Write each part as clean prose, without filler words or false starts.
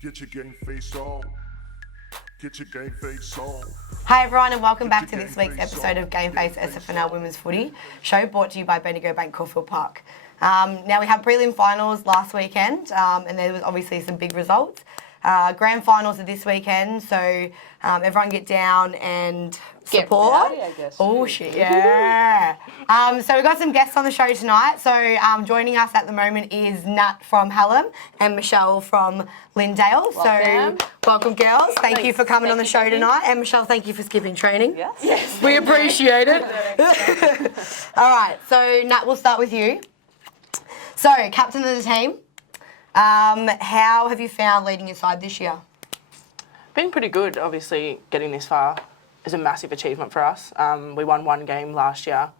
Get your game face on. Get your game face on. Hi everyone and welcome back to this week's episode of Gameface Sfnl Women's Footy Show, brought to you by Bendigo Bank Caulfield Park. Now we had prelim finals last weekend and there was obviously some big results. Grand finals are this weekend, so everyone get down and support. Rowdy, I guess. Oh shit, yeah. So we've got some guests on the show tonight. So joining us at the moment is Nat from Hallam and Michelle from Lindale. Welcome. So welcome girls. Thank you for coming on the show tonight. And Michelle, thank you for skipping training. Yes. We appreciate it. All right, so Nat, we'll start with you. So, captain of the team. How have you found leading your side this year? Been pretty good. Obviously, getting this far is a massive achievement for us. We won one game last year.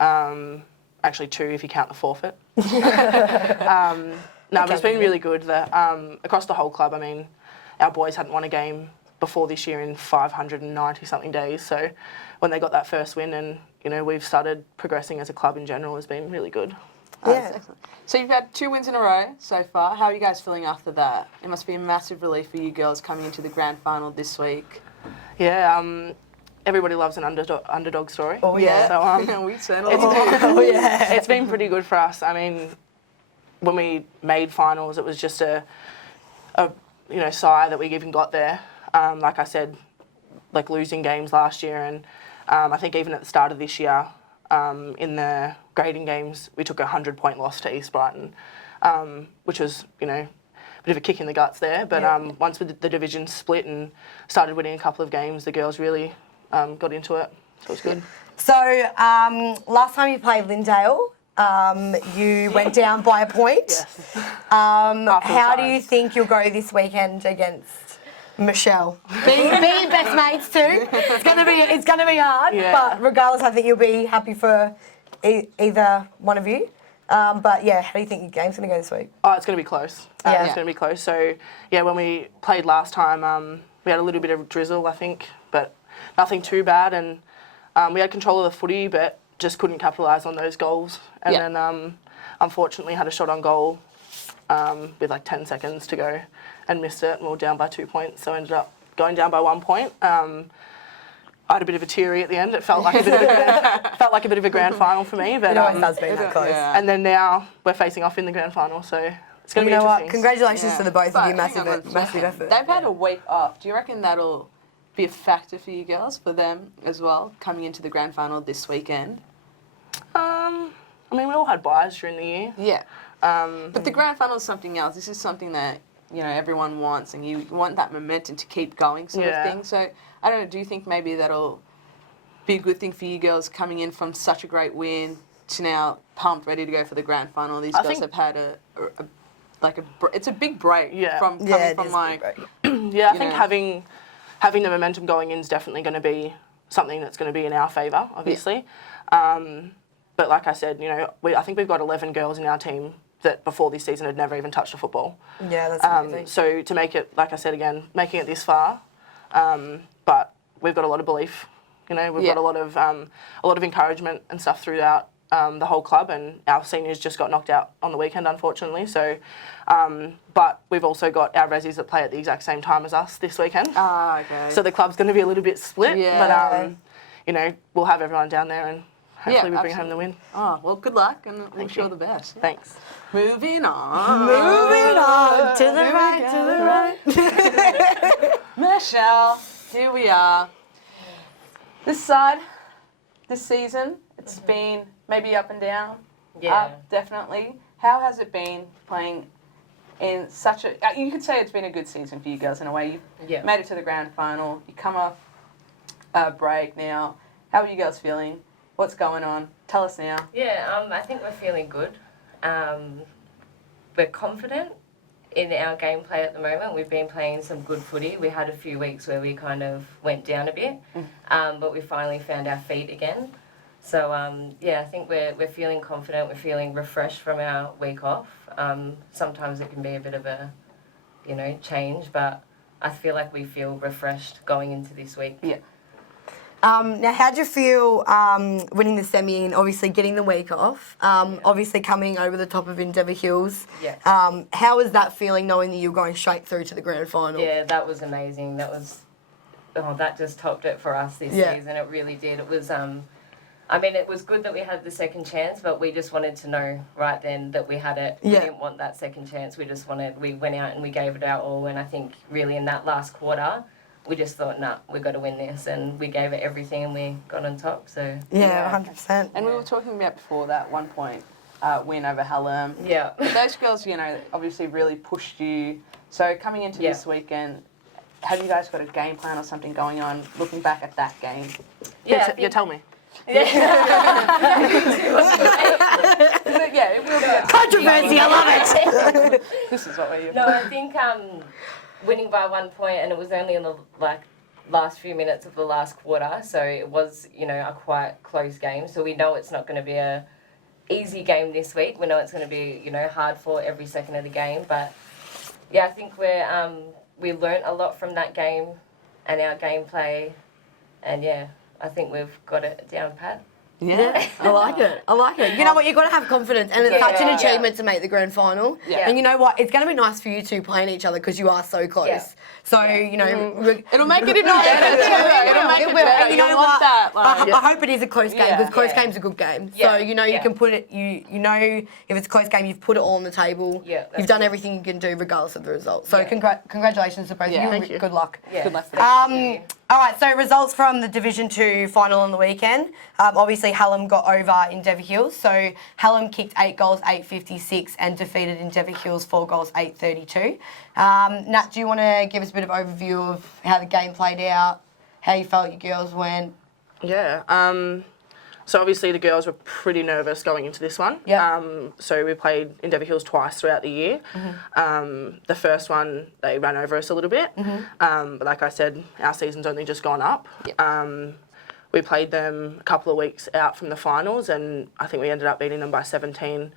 Actually, two if you count the forfeit. But it's been really good. Across the whole club, I mean, our boys hadn't won a game before this year in 590-something days. So when they got that first win and, you know, we've started progressing as a club in general has been really good. Yeah. So you've had 2 wins in a row so far. How are you guys feeling after that? It must be a massive relief for you girls coming into the grand final this week. Yeah, everybody loves an underdog story. Oh, yeah. So, we certainly it's been pretty good for us. I mean, when we made finals, it was just a sigh that we even got there. Like I said, like losing games last year, and I think even at the start of this year, in the grading games, we took a 100-point loss to East Brighton, which was, you know, a bit of a kick in the guts there. But once the division split and started winning a couple of games, the girls really got into it. So it was good. So, last time you played Lindale, you went down by a point. Yes. How do you think you'll go this weekend against Michelle? Being best mates too, it's gonna be hard. Yeah. But regardless, I think you'll be happy for either one of you. But yeah, how do you think your game's gonna go this week? Oh, it's going to be close. Yeah. It's going to be close. So, yeah, when we played last time, we had a little bit of drizzle, I think, but nothing too bad. And we had control of the footy, but just couldn't capitalise on those goals. And then, unfortunately, had a shot on goal with like 10 seconds to go and missed it. And we were down by 2 points, so ended up going down by 1 point. I had a bit of a teary at the end. It felt like a bit of a grand final for me. But It always has been that close. Yeah. and then now we're facing off in the grand final, so it's going to You be know what? interesting. Congratulations to the both of But you. Massive hang on, effort. They've had a week off. Do you reckon that'll be a factor for you girls, for them as well, coming into the grand final this weekend? I mean, we all had buys during the year. Yeah. But the grand final is something else. This is something that, you know, everyone wants, and you want that momentum to keep going sort of thing. So, I don't know, do you think maybe that'll be a good thing for you girls coming in from such a great win to now pumped, ready to go for the grand final? These girls have had it's a big break from coming from like... Yeah, I think having the momentum going in is definitely going to be something that's going to be in our favour, obviously. But like I said, you know, I think we've got 11 girls in our team that before this season had never even touched a football. Yeah, that's amazing. So to make it, like I said again, making it this far, but we've got a lot of belief. You know, we've got a lot of encouragement and stuff throughout the whole club, and our seniors just got knocked out on the weekend, unfortunately. So, but we've also got our resis that play at the exact same time as us this weekend. Ah, okay. So the club's going to be a little bit split, Yeah. but you know, we'll have everyone down there, and hopefully we bring home the win. Oh, well, good luck, and wish you all the best. Thanks. Moving on. Moving on to the right. Michelle, here we are. This side, this season, it's been maybe up and down. Yeah. Up, definitely. How has it been playing in such a... You could say it's been a good season for you girls in a way. You've made it to the grand final. You come off a break now. How are you girls feeling? What's going on? Tell us now. Yeah, I think we're feeling good. We're confident in our gameplay at the moment. We've been playing some good footy. We had a few weeks where we kind of went down a bit, but we finally found our feet again. So, I think we're feeling confident. We're feeling refreshed from our week off. Sometimes it can be a bit of a, you know, change, but I feel like we feel refreshed going into this week. Yeah. Now, how do you feel winning the semi and obviously getting the week off? Obviously coming over the top of Endeavour Hills. Yeah. How was that feeling knowing that you were going straight through to the grand final? Yeah, that was amazing. That just topped it for us this season. It really did. It was, I mean, it was good that we had the second chance, but we just wanted to know right then that we had it. We didn't want that second chance. We went out and we gave it our all. And I think really in that last quarter, we just thought, nah, we've got to win this. And we gave it everything and we got on top. So Yeah, 100%. And we were talking about before that 1 point win over Hallam. Yeah. But those girls, you know, obviously really pushed you. So coming into this weekend, have you guys got a game plan or something going on looking back at that game? Yeah, You tell me. Yeah, it will be. Controversy, I love it. This is what we're No, I think winning by 1 point, and it was only in the last few minutes of the last quarter, so it was, you know, a quite close game. So we know it's not going to be a easy game this week. We know it's going to be, you know, hard for every second of the game. But yeah, I think we learnt a lot from that game and our gameplay, and yeah, I think we've got it down pat. Yeah, I like it. I like it. You know what? You've got to have confidence, and it's such an achievement to make the grand final. Yeah. And you know what? It's going to be nice for you two playing each other because you are so close. Yeah. So you know, It'll make it even better. It'll make it better. And you know You'll what? want that. I hope it is a close game because close game's a good game. So you know you can put it. You know if it's a close game, you've put it all on the table. Yeah, you've done everything you can do regardless of the result. So congratulations to both of you. Thank you. Good luck. Yeah. Good luck for All right, so results from the Division 2 final on the weekend. Obviously, Hallam got over Endeavour Hills. So Hallam kicked 8 goals, 856, and defeated Endeavour Hills 4 goals, 832. Nat, do you want to give us a bit of overview of how the game played out, how you felt your girls went? Yeah. So obviously the girls were pretty nervous going into this one. Yeah. So we played Endeavour Hills twice throughout the year. The first one, they ran over us a little bit. But like I said, our season's only just gone up. We played them a couple of weeks out from the finals, and I think we ended up beating them by 17.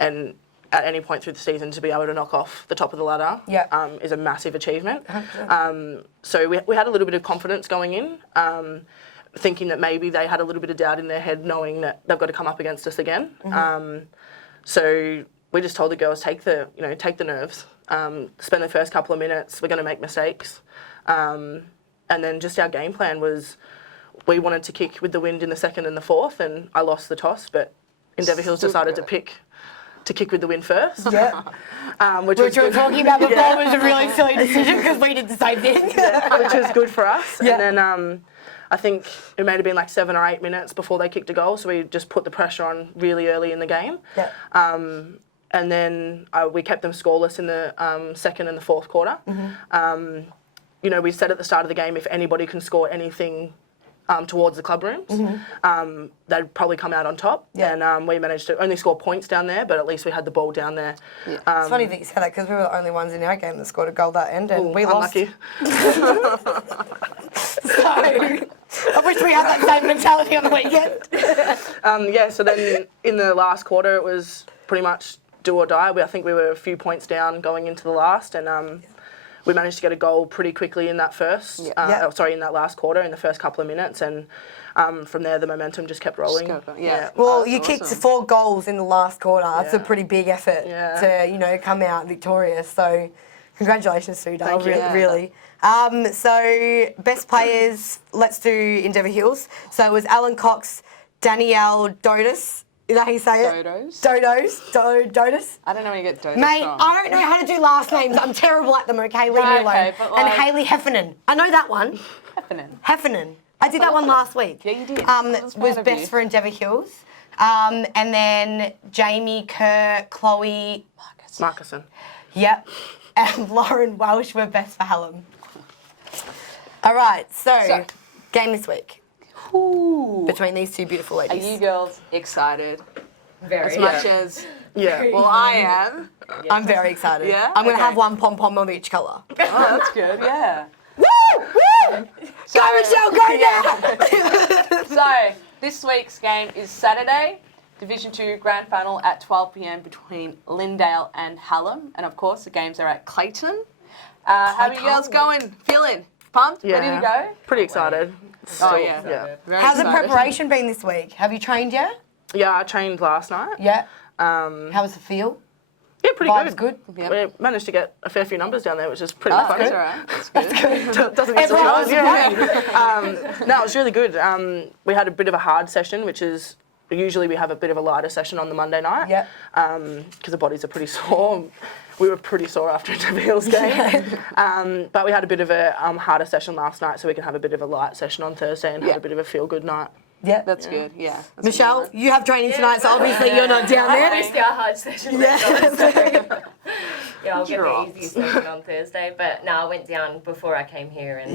And at any point through the season to be able to knock off the top of the ladder is a massive achievement. So we had a little bit of confidence going in. Thinking that maybe they had a little bit of doubt in their head, knowing that they've got to come up against us again. So we just told the girls, take the nerves, spend the first couple of minutes. We're going to make mistakes, and then just our game plan was, we wanted to kick with the wind in the second and the fourth, and I lost the toss, but Endeavour Hills decided to kick with the wind first. Yeah. Which we were talking about before was a really silly decision because we did the same thing. Which was good for us. Yeah. And then I think it may have been like 7 or 8 minutes before they kicked a goal, so we just put the pressure on really early in the game. Yeah. And then we kept them scoreless in the second and the fourth quarter. You know, we said at the start of the game, if anybody can score anything towards the club rooms, they'd probably come out on top. Yeah. And we managed to only score points down there, but at least we had the ball down there. Yeah. It's funny that you said that because we were the only ones in our game that scored a goal that end, and we lost. Unlucky. So I wish we had that same mentality on the weekend. So then in the last quarter, it was pretty much do or die. I think we were a few points down going into the last, and we managed to get a goal pretty quickly in that in that last quarter, in the first couple of minutes, and from there the momentum just kept rolling. Well, you kicked 4 goals in the last quarter. That's a pretty big effort to come out victorious. So congratulations, Sue. Thank you. Really. So best players, let's do Endeavour Hills. So it was Alan Cox, Danielle Dodos. Is that how you say it? Dodos. I don't know where you get Dodos Mate, from. I don't know how to do last names. I'm terrible at them, okay? Leave me alone. Okay, but and Hayley Heffernan. I know that one. Heffernan. I did that one last week. Yeah, you did. Was best for Endeavour Hills. And then Jamie, Kerr, Chloe... Marcusson. Yep. And Lauren Welsh were best for Hallam. All right, so game this week. Ooh. Between these two beautiful ladies. Are you girls excited? Very. As much as... Yeah. Well, I am. I'm very excited. Yeah? I'm going to have one pom-pom of each colour. Oh, that's good, yeah. Woo! Woo! Go, Michelle, go now! So, this week's game is Saturday, Division 2 Grand Final at 12 p.m. between Lindale and Hallam. And, of course, the games are at Clayton. How are you girls going? Feeling? Pumped? Yeah. Ready to go? Pretty excited. Oh, yeah. Yeah. Very How's the excited. preparation been this week? Have you trained yet? Yeah, I trained last night. Yeah. Um, How was the feel? yeah, pretty Vibes good? Yep. We managed to get a fair few numbers down there, which is pretty Oh, funny. that's all right. That's good. Doesn't get Everyone was no, it was really good. We had a bit of a hard session, which is usually we have a bit of a lighter session on the Monday night. Yeah. Because the bodies are pretty sore. We were pretty sore after the Hills game. But we had a bit of a harder session last night, so we can have a bit of a light session on Thursday and have a bit of a feel-good night. Yeah. That's good, yeah. That's Michelle, good. you have training tonight, so obviously you're not down there. Obviously our hard session. Yeah, I'll get the easiest session on Thursday. But no, I went down before I came here, and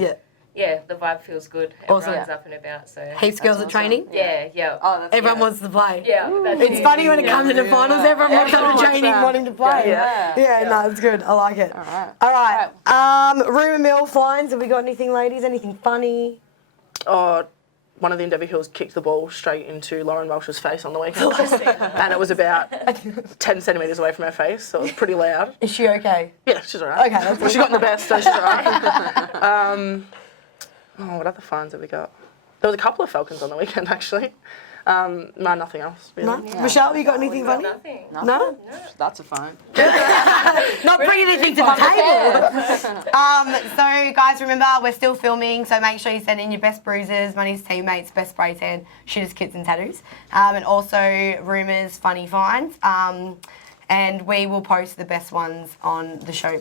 Yeah. the vibe feels good. Awesome. Everyone's up and about, so Heaps girls at training. yeah. Oh, that's Everyone good. wants to play. Yeah, that's It's funny when it comes to the finals, everyone wants to Everyone training, wants wanting to play. Yeah. No, it's good. I like it. All right. All right. Rumour mill fines. Have we got anything, ladies? Anything funny? Oh, one of the Endeavour Hills kicked the ball straight into Lauren Welsh's face on the weekend. And it was about 10 centimetres away from her face, so it was pretty loud. Is she okay? Yeah, she's all right. Okay, that's good. She got in the best, so she's all right. What other fines have we got? There was a couple of Falcons on the weekend, actually. No, nothing else, really. No? Michelle, you got anything funny? nothing. No? That's a fine. Not bringing anything to the table. So, guys, remember, we're still filming, so make sure you send in your best bruises, Money's teammates, best spray tan, shooters, kits, and tattoos. And also rumours, funny finds. And we will post the best ones on the show.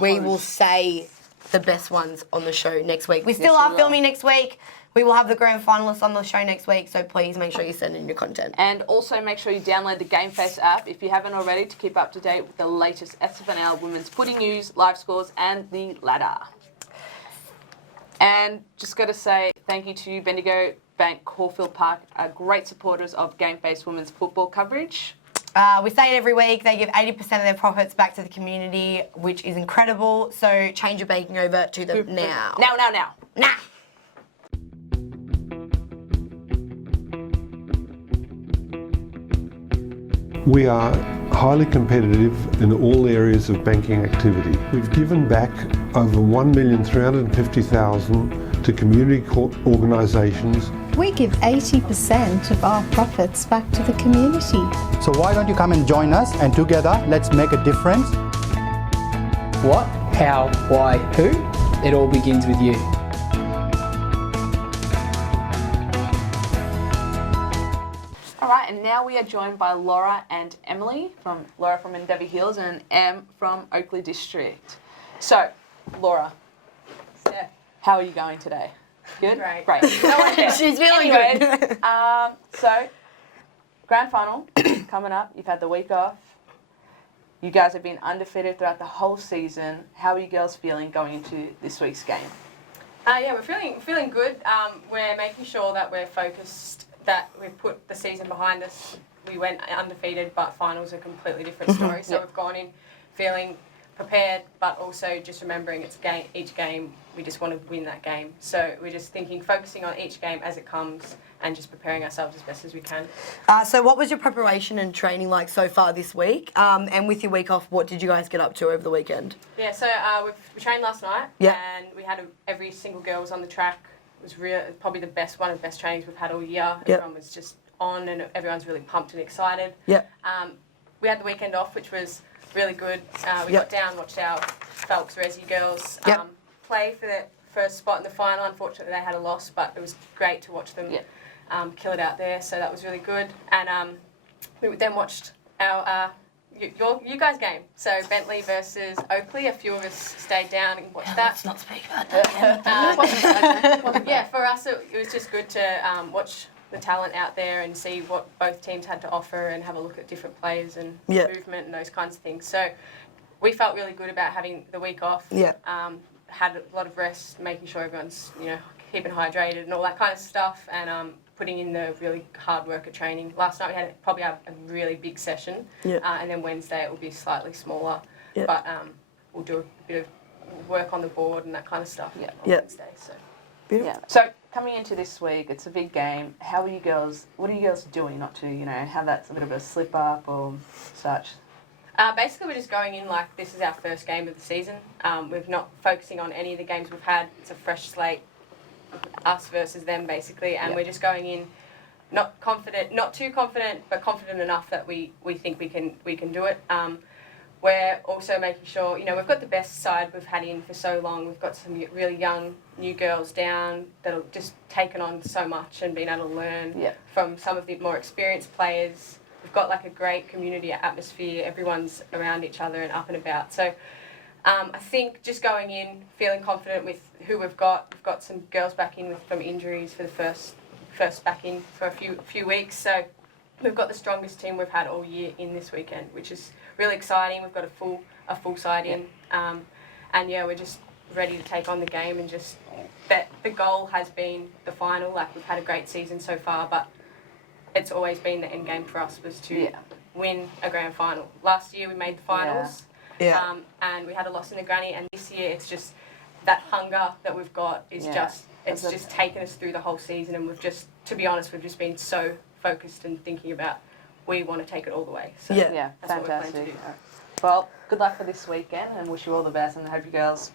We will say the best ones on the show next week. We still are filming next week. We will have the grand finalists on the show next week, so please make sure you send in your content. And also make sure you download the Gameface app if you haven't already to keep up to date with the latest Sfnl women's footy news, live scores, and the ladder. And just got to say thank you to Bendigo Bank Caulfield Park, great supporters of Gameface women's football coverage. We say it every week, they give 80% of their profits back to the community, which is incredible. So change your banking over to them now. Now. We are highly competitive in all areas of banking activity. We've given back over $1,350,000 to community organisations. We give 80% of our profits back to the community. So why don't you come and join us, and together let's make a difference. What, how, why, who? It all begins with you. All right, and now we are joined by Laura and Emily, Laura from Endeavour Hills and Em from Oakley District. So, Laura, how are you going today? Good? Great. No one cares. She's feeling Anyways, good. So, grand final coming up. You've had the week off. You guys have been undefeated throughout the whole season. How are you girls feeling going into this week's game? Yeah, we're feeling good. We're making sure that we're focused, that we've put the season behind us. We went undefeated, but finals are a completely different story. So we've gone in feeling prepared, but also just remembering it's each game, we just want to win that game. So we're just focusing on each game as it comes and just preparing ourselves as best as we can. So what was your preparation and training like so far this week? And with your week off, what did you guys get up to over the weekend? Yeah, so we trained last night, and we had every single girl was on the track. It was probably one of the best trainings we've had all year. Everyone was just on, and everyone's really pumped and excited. We had the weekend off, which was really good. We got down, watched our Falks Resi girls play for their first spot in the final. Unfortunately, they had a loss, but it was great to watch them kill it out there. So that was really good. And we then watched our you guys' game. So Bentley versus Oakley. A few of us stayed down and watched that. Let's not speak about that. Yeah, for us it was just good to watch the talent out there and see what both teams had to offer and have a look at different players and movement and those kinds of things. So we felt really good about having the week off. Had a lot of rest, making sure everyone's keeping hydrated and all that kind of stuff, and putting in the really hard work at training. Last night we had probably a really big session, and then Wednesday it will be slightly smaller, but we'll do a bit of work on the board and that kind of stuff on Wednesday. So. So coming into this week, it's a big game. How are you girls? What are you girls doing not to have that a bit of a slip up or such? Basically, we're just going in like this is our first game of the season. We're not focusing on any of the games we've had. It's a fresh slate. us versus them basically, and we're just going in not confident, not too confident, but confident enough that we think we can do it. We're also making sure, you know, we've got the best side we've had in for so long. We've got some really young new girls down that have just taken on so much and been able to learn from some of the more experienced players. We've got like a great community atmosphere. Everyone's around each other and up and about. So I think just going in, feeling confident with who we've got some girls back in from injuries for the first back in for a few weeks. So we've got the strongest team we've had all year in this weekend, which is really exciting. We've got a full side in, and yeah, we're just ready to take on the game and just that the goal has been the final. Like we've had a great season so far, but it's always been the end game for us was to win a grand final. Last year we made the finals, and we had a loss in the granny, and this year it's just that hunger that we've got is just taken us through the whole season, and we've just, to be honest, we've just been so focused and thinking about we want to take it all the way. So that's fantastic. what we're planning to do. Well, good luck for this weekend, and wish you all the best, and I hope you girls,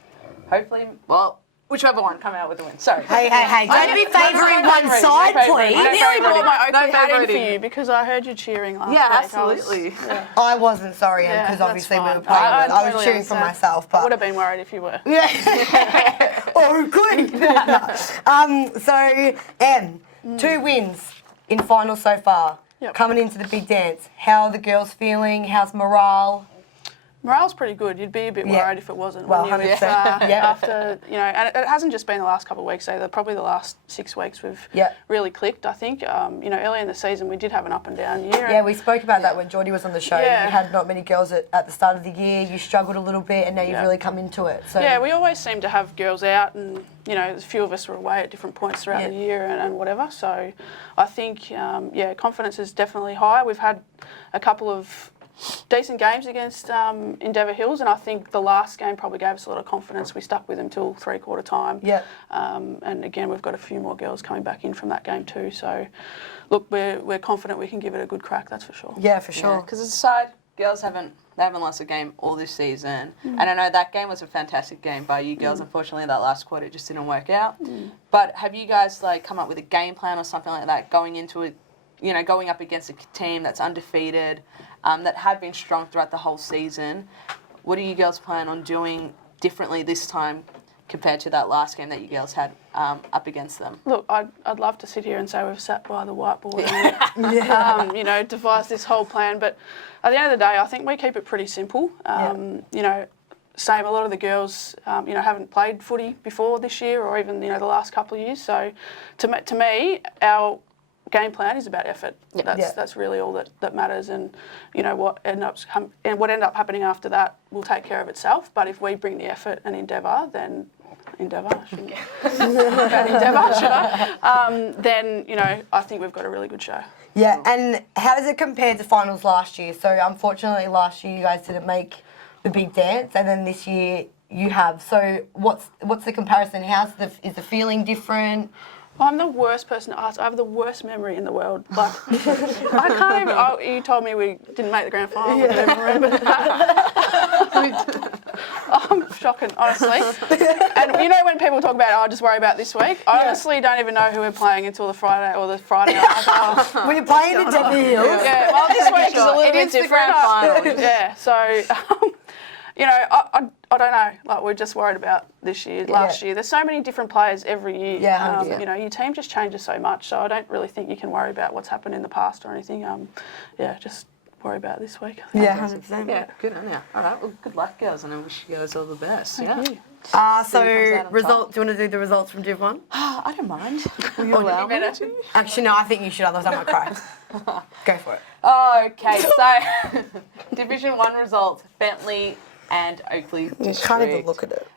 hopefully, well, whichever one come out with the win. Sorry. Hey, don't be favouring one side, please. I nearly brought my Oakley hat in for favoriting. you because I heard you cheering last week. Absolutely. I wasn't sorry, because obviously we were playing. I was cheering for myself, but I would have been worried if you were. Yeah. Oh, good. So, Em, 2 wins in finals so far. Coming into the big dance. How are the girls feeling? How's morale? Morale's pretty good. You'd be a bit worried if it wasn't. Well, wouldn't you? 100%. After, you know, and it hasn't just been the last couple of weeks either. Probably the last 6 weeks we've really clicked, I think. You know, early in the season we did have an up and down year. Yeah, we spoke about that when Geordie was on the show. You had not many girls at the start of the year. You struggled a little bit, and now you've really come into it. So yeah, we always seem to have girls out, and you know, a few of us were away at different points throughout the year and whatever. So I think, confidence is definitely high. We've had a couple of decent games against Endeavour Hills, and I think the last game probably gave us a lot of confidence. We stuck with them till 3/4 time. And again, we've got a few more girls coming back in from that game too. So, look, we're confident we can give it a good crack. That's for sure. Yeah, for sure. Because as a side, girls haven't lost a game all this season, and I know that game was a fantastic game by you girls. Unfortunately, that last quarter just didn't work out. But have you guys like come up with a game plan or something like that going into it? You know, going up against a team that's undefeated, that have been strong throughout the whole season. What do you girls plan on doing differently this time compared to that last game that you girls had up against them? Look, I'd love to sit here and say we've sat by the whiteboard and you know, devised this whole plan, but at the end of the day, I think we keep it pretty simple. You know, same, a lot of the girls, you know, haven't played footy before this year or even, you know, the last couple of years. So to me, our game plan is about effort. That's really all that matters, and you know what end up happening after that will take care of itself. But if we bring the effort and endeavour, then then you know I think we've got a really good show. Yeah, and how does it compare to finals last year? So unfortunately, last year you guys didn't make the big dance, and then this year you have. So what's the comparison? Is the feeling different? I'm the worst person to ask. I have the worst memory in the world. Like, I can't even. Oh, you told me we didn't make the grand final. I don't even remember that. I'm shocking, honestly. And you know when people talk about, just worry about this week. I honestly don't even know who we're playing until the Friday after. Well, you're playing in Endeavour Hills. Yeah. Well, this week is a little bit different. Grand final. Yeah. So. You know, I don't know. Like, we're just worried about this year, last year. There's so many different players every year. You know, your team just changes so much. So I don't really think you can worry about what's happened in the past or anything. Just worry about this week. Yeah, 100%. Yeah, good on you. All right, well, good luck, girls, and I wish you guys all the best. Thank you. So results. Do you want to do the results from Div 1? I don't mind. Will you allow me to? Actually, no. I think you should. Otherwise, I might cry. Go for it. Okay, so Division 1 results: Bentley and Oakley District. Can't even look at it.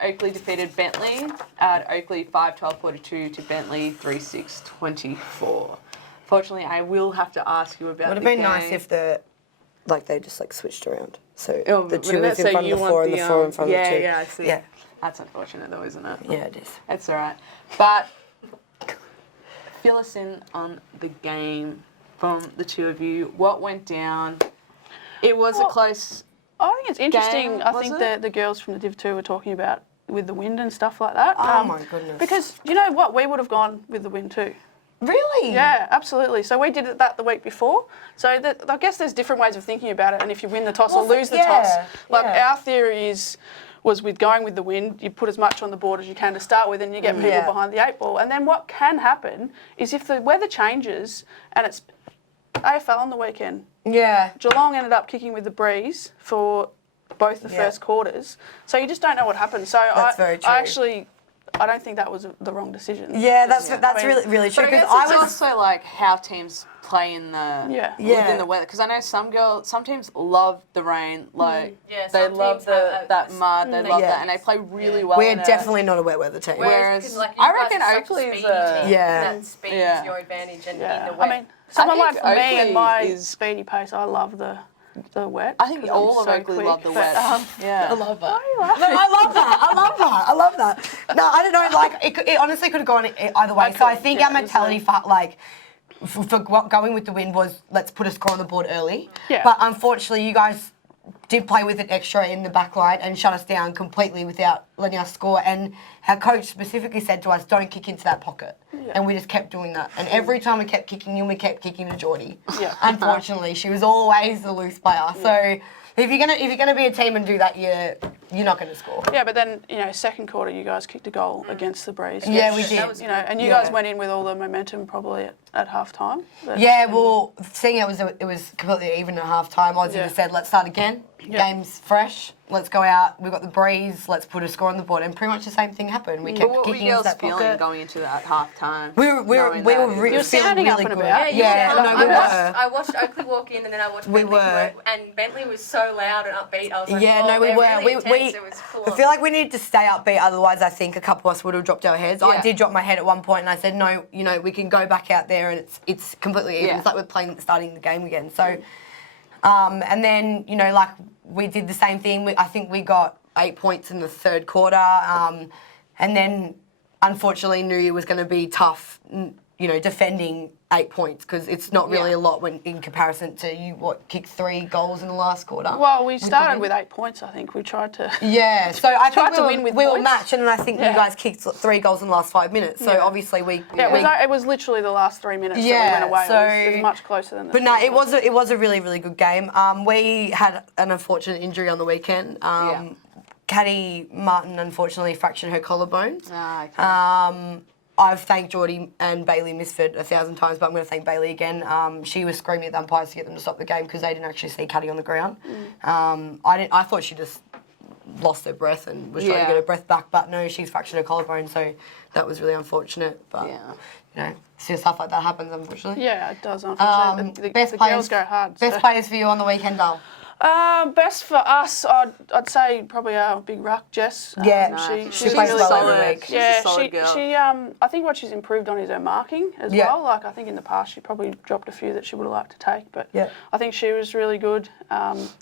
Oakley defeated Bentley. Oakley 5-12-42 to Bentley 3-6-24. Fortunately, I will have to ask you about. Would have been nice if they just switched around. So the 2 is is in front of the 4 and the 4 in front of the 2. Yeah, I see. Yeah. That's unfortunate though, isn't it? Yeah, it is. It's all right. But fill us in on the game from the 2 of you. What went down? It was a close. I think it's interesting. Game, I think the girls from the Div 2 were talking about with the wind and stuff like that. Oh my goodness. Because you know what, we would have gone with the wind too. Really? Yeah, absolutely. So we did that the week before. So I guess there's different ways of thinking about it. And if you win the toss or lose the toss, like our theory was with going with the wind, you put as much on the board as you can to start with, and you get people behind the 8 ball. And then what can happen is if the weather changes, and it's AFL on the weekend. Yeah. Geelong ended up kicking with the breeze for both the first quarters. So you just don't know what happens. So That's very true. I don't think that was the wrong decision. Yeah, that's really true. But I guess it's also like how teams play in the within the weather. Because I know some teams love the rain. Like they love that mud. They love that, and they play really well. We're definitely not a wet weather team. Whereas like, I reckon Oakley is that speed is your advantage, and in the wet. I mean, someone like Oakley me and my speedy pace, I love the wet. I think all of Oakley love the wet. I love that. I love that. No, I don't know. Like it honestly could have gone either way. So I think our mentality for going with the wind was let's put a score on the board early. Yeah. But unfortunately, you guys did play with it extra in the back line and shut us down completely without letting us score. And our coach specifically said to us, don't kick into that pocket. Yeah. And we just kept doing that. And every time we kept kicking in, we kept kicking to Geordie. Yeah. Unfortunately, she was always the loose player. Yeah. So if you're gonna be a team and do that, you're not gonna score. Yeah, but then second quarter, you guys kicked a goal against the breeze. Yeah, we did. And you guys went in with all the momentum probably at half time. Yeah, well, seeing it was completely even at half time. Aussie just said, let's start again. Game's fresh. Let's go out. We've got the breeze. Let's put a score on the board. And pretty much the same thing happened. We kept kicking into that pocket. What were you girls feeling going into that half time? We were really feeling really good. I watched Oakley walk in, and then I watched Bentley work, and Bentley was so loud and upbeat. I was like, we were. Really I feel like we needed to stay upbeat. Otherwise, I think a couple of us would have dropped our heads. Yeah. I did drop my head at one point, and I said, no, we can go back out there, and it's completely even. It's like we're starting the game again. So, and then like we did the same thing. I think we got 8 points in the third quarter, and then unfortunately knew it was going to be tough, defending 8 points because it's not really a lot when in comparison to you kicked 3 goals in the last quarter. Well, we started with 8 points. I think we tried to. Yeah, so I tried to think win with we were points. matched, and I think you guys kicked 3 goals in the last 5 minutes. So obviously it was literally the last 3 minutes that we went away. So it was much closer than. But no, it was a really really good game. We had an unfortunate injury on the weekend. Caddy Martin unfortunately fractured her collarbone. I've thanked Geordie and Bailey Misford 1,000 times, but I'm going to thank Bailey again. She was screaming at the umpires to get them to stop the game because they didn't actually see Caddy on the ground. I thought she just lost her breath and was trying to get her breath back, but no, she's fractured her collarbone, so that was really unfortunate. But stuff like that happens, unfortunately. Yeah, it does. Unfortunately, the girls go hard. Best players for you on the weekend, Dal? Best for us, I'd say probably our big ruck, Jess. She plays well every week. Yeah, solid girl. she I think what she's improved on is her marking as well. Like I think in the past she probably dropped a few that she would have liked to take, but I think she was really good.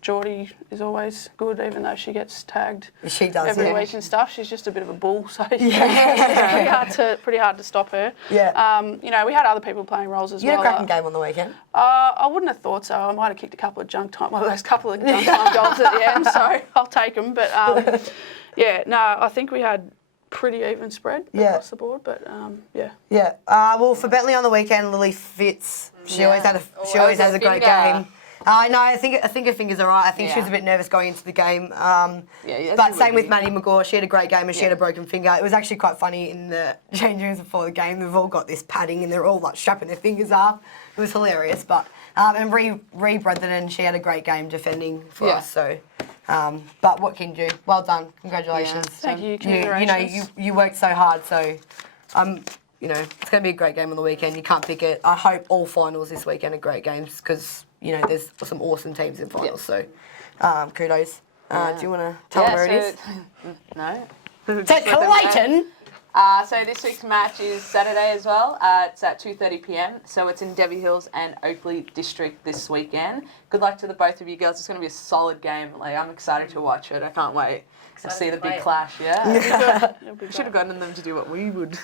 Geordie is always good, even though she gets tagged every week and stuff. She's just a bit of a bull, so it's pretty hard to stop her. Yeah. We had other people playing roles as well. You had a cracking game on the weekend. I wouldn't have thought so. I might have kicked a couple of junk time goals at the end, so I'll take them. But I think we had pretty even spread across the board. But well, for Bentley on the weekend, Lily Fitz. She always has a great game. No, I think her fingers are right. I think she was a bit nervous going into the game. But same with Maddie McGaw. She had a great game and she had a broken finger. It was actually quite funny in the change rooms before the game. They've all got this padding and they're all like strapping their fingers up. It was hilarious. But and Ree Brethren, she had a great game defending for us. So, but what can you do? Well done. Congratulations. Thank you. Congratulations. You worked so hard. So, it's going to be a great game on the weekend. You can't pick it. I hope all finals this weekend are great games because there's some awesome teams in finals. So, kudos. Do you want to tell them where it is? No. It's at Clayton. So this week's match is Saturday as well. It's at 2:30 p.m. So it's in Debbie Hills and Oakley District this weekend. Good luck to the both of you girls. It's going to be a solid game. I'm excited to watch it. I can't wait to see the big clash. We should have gotten them to do what we would.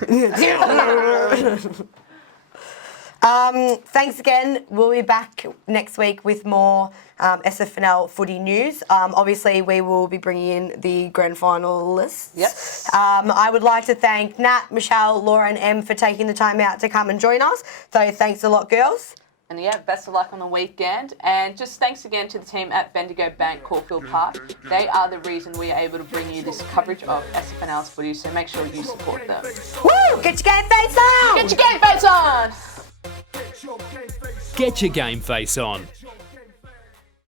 Thanks again. We'll be back next week with more SFNL footy news. Obviously, we will be bringing in the grand finalists. Yes. I would like to thank Nat, Michelle, Laura and Em for taking the time out to come and join us. So thanks a lot, girls. And yeah, best of luck on the weekend. And just thanks again to the team at Bendigo Bank Caulfield Park. They are the reason we are able to bring you this coverage of SFNL's footy, so make sure you support them. Woo! Get your game face on! Get your game face on! Get your game face on.